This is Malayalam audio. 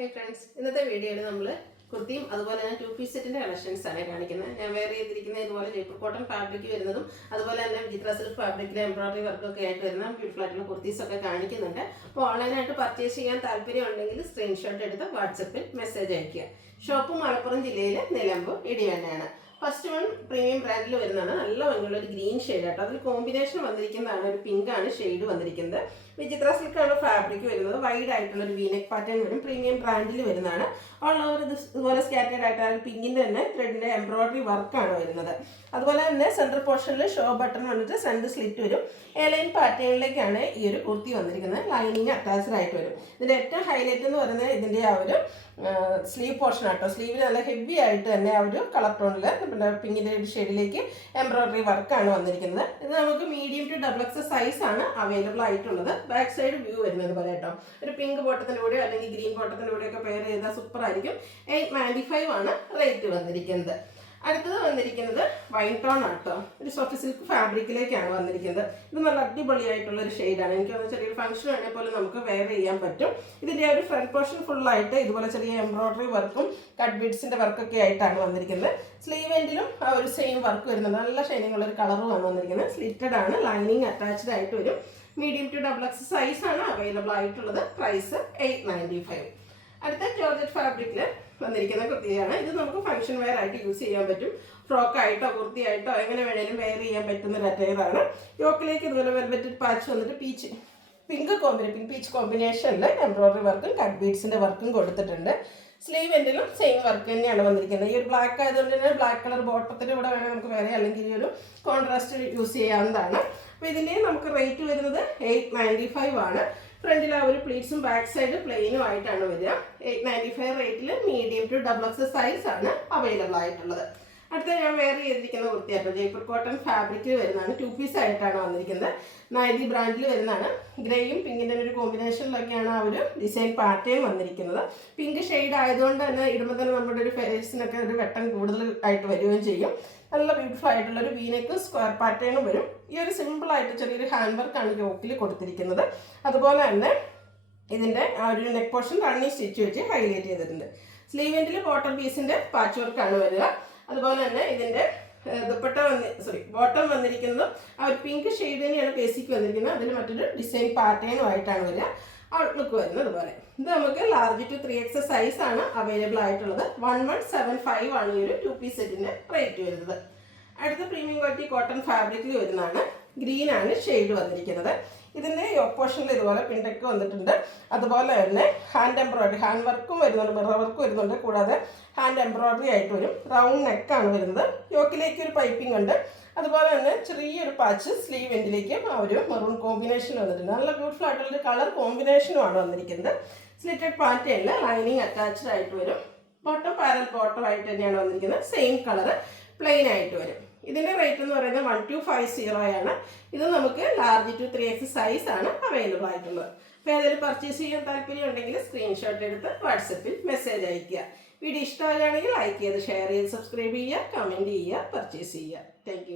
Hey friends, ഇന്നത്തെ വീഡിയോയിൽ നമ്മൾ കുർത്തിയും അതുപോലെ തന്നെ ടു പീസ് സെറ്റിന്റെ കളക്ഷൻസ് ആണ് കാണിക്കുന്നത്. ഞാൻ വെയർ ചെയ്തിരിക്കുന്നത് ഇതുപോലെ ജയ്പൂർ കോട്ടൺ ഫാബ്രിക് വരുന്നതും അതുപോലെ തന്നെ വിചിത്ര സിൽക്ക് ഫാബ്രിക്കിലെ എംബ്രോയിഡറി വർക്കൊക്കെ ആയിട്ട് വരുന്ന ബ്യൂട്ടിഫുൾ ആയിട്ടുള്ള കുർത്തീസ് ഒക്കെ കാണിക്കുന്നുണ്ട്. അപ്പോൾ ഓൺലൈനായിട്ട് പർച്ചേസ് ചെയ്യാൻ താല്പര്യം ഉണ്ടെങ്കിൽ സ്ക്രീൻഷോട്ട് എടുത്ത് വാട്സപ്പിൽ മെസ്സേജ് അയയ്ക്കുക. ഷോപ്പ് മലപ്പുറം ജില്ലയിലെ നിലമ്പൂർ ഇടിവണ്ണയാണ്. ഫസ്റ്റ് വൺ പ്രീമിയം ബ്രാൻഡിൽ വരുന്നതാണ്. നല്ല ഭംഗിയുള്ള ഒരു ഗ്രീൻ ഷെയ്ഡ് ആട്ടോ. അതിൽ കോമ്പിനേഷൻ വന്നിരിക്കുന്നതാണ് ഒരു പിങ്ക് ആണ് ഷെയ്ഡ് വന്നിരിക്കുന്നത്. വിചിത്ര സിൽക്കാണ് ഫാബ്രിക് വരുന്നത്. വൈഡ് ആയിട്ടുള്ള ഒരു വീനെക്ക് പാറ്റേൺ വരും. പ്രീമിയം ബ്രാൻഡിൽ വരുന്നതാണ്. ഓൾ ഓവർ ഇതുപോലെ സ്കാറ്റേഡ് ആയിട്ട് പിങ്കിന്റെ തന്നെ ത്രെഡിന്റെ എംബ്രോയിഡറി വർക്കാണ് വരുന്നത്. അതുപോലെ തന്നെ സെൻട്രൽ പോർഷനിൽ ഷോ ബട്ടൺ വന്നിട്ട് സെൻറ്റർ സ്ലിറ്റ് വരും. എലൈൻ പാറ്റേണിലേക്കാണ് ഈ ഒരു കുർത്തി വന്നിരിക്കുന്നത്. ലൈനിങ് അറ്റാച്ച്ഡ് ആയിട്ട് വരും. ഇതിന്റെ ഏറ്റവും ഹൈലൈറ്റ് എന്ന് പറയുന്നത് ഇതിന്റെ ആ ഒരു സ്ലീവ് പോർഷൻ ആട്ടോ. സ്ലീവിൽ നല്ല ഹെവി ആയിട്ട് തന്നെ ആ ഒരു കളർ ടോണിൽ നമ്മുടെ പിങ്കിന്റെ ഷെയ്ഡിലേക്ക് എംബ്രോയിഡറി വർക്കാണ് വന്നിരിക്കുന്നത്. ഇത് നമുക്ക് medium to double X size ആണ് അവൈലബിൾ ആയിട്ടുള്ളത്. ബാക്ക് സൈഡ് വ്യൂ വരുന്നത് പോലെ കേട്ടോ. ഒരു പിങ്ക് ബോട്ടത്തിന്റെ കൂടെയോ അല്ലെങ്കിൽ ഗ്രീൻ ബോട്ടത്തിന്റെ കൂടെയൊക്കെ പെയർ ചെയ്താൽ സൂപ്പർ ആയിരിക്കും. 895 ആണ് റേറ്റ് വന്നിരിക്കുന്നത്. അടുത്തത് വന്നിരിക്കുന്നത് വൈൻ ടോൺ ആട്ടോ. ഒരു സോഫ്റ്റ് സിൽക്ക് ഫാബ്രിക്കിലേക്കാണ് വന്നിരിക്കുന്നത്. ഇത് നല്ല അടിപൊളിയായിട്ടുള്ള ഒരു ഷെയ്ഡാണ്. എനിക്ക് തോന്നുന്നു ചെറിയൊരു ഫംഗ്ഷൻ ആണെങ്കിൽ പോലും നമുക്ക് വെയർ ചെയ്യാൻ പറ്റും. ഇതിന്റെ ഒരു ഫ്രണ്ട് പോർഷൻ ഫുള്ളായിട്ട് ഇതുപോലെ ചെറിയ എംബ്രോയിഡറി വർക്കും കട്ട് ബീഡ്സിന്റെ വർക്കൊക്കെ ആയിട്ടാണ് വന്നിരിക്കുന്നത്. സ്ലീവ് എൻഡിലും ആ ഒരു സെയിം വർക്ക് വരുന്നത്. നല്ല ഷൈനിങ് ഉള്ള ഒരു കളറുമാണ് വന്നിരിക്കുന്നത്. സ്ലിറ്റഡ് ആണ്. ലൈനിങ് അറ്റാച്ച്ഡ് ആയിട്ട് വരും. Medium to double X size ആണ് അവൈലബിൾ ആയിട്ടുള്ളത്. പ്രൈസ് 895. അടുത്ത ജോർജറ്റ് ഫാബ്രിക്കിൽ വന്നിരിക്കുന്ന കുർത്തിയാണ്. ഇത് നമുക്ക് ഫംഗ്ഷൻ വെയർ ആയിട്ട് യൂസ് ചെയ്യാൻ പറ്റും. ഫ്രോക്ക് ആയിട്ടോ കുർത്തി ആയിട്ടോ എങ്ങനെ വേണേലും വെയർ ചെയ്യാൻ പറ്റുന്ന ഒരു അറ്റയറാണ്. യോക്കിലേക്ക് ഇതുപോലെ വെൽവെറ്റഡ് പാച്ച് വന്നിട്ട് പീച്ച് കോമ്പിനേഷനിൽ എംബ്രോയിഡറി വർക്കും കട്ട് ബീഡ്സിന്റെ വർക്കും കൊടുത്തിട്ടുണ്ട്. സ്ലീവ് എൻഡിലും സെയിം വർക്ക് തന്നെയാണ് വന്നിരിക്കുന്നത്. ഈ ഒരു ബ്ലാക്ക് ആയതുകൊണ്ട് തന്നെ ബ്ലാക്ക് കളർ ബോട്ടത്തിന്റെ കൂടെ വേണമെങ്കിൽ നമുക്ക് വേറെ അല്ലെങ്കിൽ ഈ ഒരു കോൺട്രാസ്റ്റ് യൂസ് ചെയ്യാവുന്നതാണ്. അപ്പോൾ ഇതിൻ്റെ നമുക്ക് റേറ്റ് വരുന്നത് 895 ആണ്. ഫ്രണ്ടിൽ ആ ഒരു പ്ലീറ്റ്സും ബാക്ക് സൈഡ് പ്ലെയിനും ആയിട്ടാണ് വരിക. 895 റേറ്റിൽ medium to double X size ആണ് അവൈലബിൾ ആയിട്ടുള്ളത്. അടുത്ത ഞാൻ വെയർ ചെയ്തിരിക്കുന്ന കുർത്തിയാട്ടോ. ജയ്പൂർ കോട്ടൺ ഫാബ്രിക്കിൽ വരുന്നതാണ്. 2 പീസ് ആയിട്ടാണ് വന്നിരിക്കുന്നത്. നൈതി ബ്രാൻഡിൽ വരുന്നതാണ്. ഗ്രേയും പിങ്കിൻ്റെ ഒരു കോമ്പിനേഷനിലൊക്കെയാണ് ആ ഒരു ഡിസൈൻ പാറ്റേൺ വന്നിരിക്കുന്നത്. പിങ്ക് ഷെയ്ഡ് ആയതുകൊണ്ട് തന്നെ ഇടുമ്പോൾ തന്നെ നമ്മുടെ ഒരു ഫേസിനൊക്കെ ഒരു വെട്ടം കൂടുതൽ ആയിട്ട് വരികയും ചെയ്യും. നല്ല ബ്യൂട്ടിഫുൾ ആയിട്ടുള്ള ഒരു വീനെക്ക് സ്ക്വയർ പാറ്റേണും വരും. ഈ ഒരു സിമ്പിൾ ആയിട്ട് ചെറിയൊരു ഹാൻഡ് വർക്കാണ് യോക്കിൽ കൊടുത്തിരിക്കുന്നത്. അതുപോലെ തന്നെ ഇതിൻ്റെ ആ ഒരു നെക്ക് പോർഷൻ റണ്ണിങ് സ്റ്റിച്ച് വെച്ച് ഹൈലൈറ്റ് ചെയ്തിട്ടുണ്ട്. സ്ലീവ് എൻഡിൽ ബോട്ടം പീസിൻ്റെ പാച്ച് വർക്കാണ് വരിക. അതുപോലെ തന്നെ ഇതിൻ്റെ ബോട്ടം വന്നിരിക്കുന്നത് ആ ഒരു പിങ്ക് ഷെയ്ഡ് തന്നെയാണ് ബേസിക് വന്നിരിക്കുന്നത്. അതിൽ മറ്റൊരു ഡിസൈൻ പാറ്റേണും ആയിട്ടാണ് വരിക. ഔട്ട്ലുക്ക് വരുന്നത് അതുപോലെ. ഇത് നമുക്ക് ലാർജ് ടു 3X സൈസ് ആണ് അവൈലബിൾ ആയിട്ടുള്ളത്. 1175 ആണ് ഈ ഒരു 2 പീസ് സെറ്റിന്റെ റേറ്റ് വരുന്നത്. അടുത്ത പ്രീമിയം ക്വാളിറ്റി കോട്ടൺ ഫാബ്രിക്കിൽ വരുന്നതാണ്. ഗ്രീൻ ആണ് ഷെയ്ഡ് വന്നിരിക്കുന്നത്. ഇതിന്റെ പോർഷനിൽ ഇതുപോലെ പിൻടെക്ക് വന്നിട്ടുണ്ട്. അതുപോലെ തന്നെ ഹാൻഡ് വർക്കും വരുന്നുണ്ട്, മിറർ വർക്കും വരുന്നുണ്ട്. കൂടാതെ ഹാൻഡ് എംബ്രോയിഡറി ആയിട്ട് വരും. റൗണ്ട് നെക്കാണ് വരുന്നത്. യോക്കിലേക്ക് ഒരു പൈപ്പിംഗ് ഉണ്ട്. അതുപോലെ തന്നെ ചെറിയൊരു പാച്ച് സ്ലീവ് എൻഡിലേക്ക് ആ ഒരു മെറൂൺ കോമ്പിനേഷൻ വന്നിട്ടുണ്ട്. നല്ല ബ്യൂട്ടിഫുൾ ആയിട്ടുള്ളൊരു കളർ കോമ്പിനേഷനുമാണ് വന്നിരിക്കുന്നത്. സ്ലിറ്റഡ് പാറ്റേണിൽ ലൈനിങ് അറ്റാച്ച്ഡ് ആയിട്ട് വരും. ബോട്ടം പാരൽ ബോട്ടം ആയിട്ട് തന്നെയാണ് വന്നിരിക്കുന്നത്. സെയിം കളർ പ്ലെയിൻ ആയിട്ട് വരും. ഇതിൻ്റെ റേറ്റ് എന്ന് പറയുന്നത് 1250 ആണ്. ഇത് നമുക്ക് ലാർജ് ടു 3X സൈസ് ആണ് അവൈലബിൾ ആയിട്ടുള്ളത്. അപ്പോൾ ഏതെങ്കിലും പർച്ചേസ് ചെയ്യാൻ താല്പര്യം ഉണ്ടെങ്കിൽ സ്ക്രീൻഷോട്ട് എടുത്ത് വാട്സപ്പിൽ മെസ്സേജ് അയയ്ക്കുക. വീഡിയോ ഇഷ്ടമാവുകയാണെങ്കിൽ ലൈക്ക് ചെയ്ത് ഷെയർ ചെയ്ത് സബ്സ്ക്രൈബ് ചെയ്യുക, കമൻറ്റ് ചെയ്യുക, പർച്ചേസ് ചെയ്യുക. താങ്ക്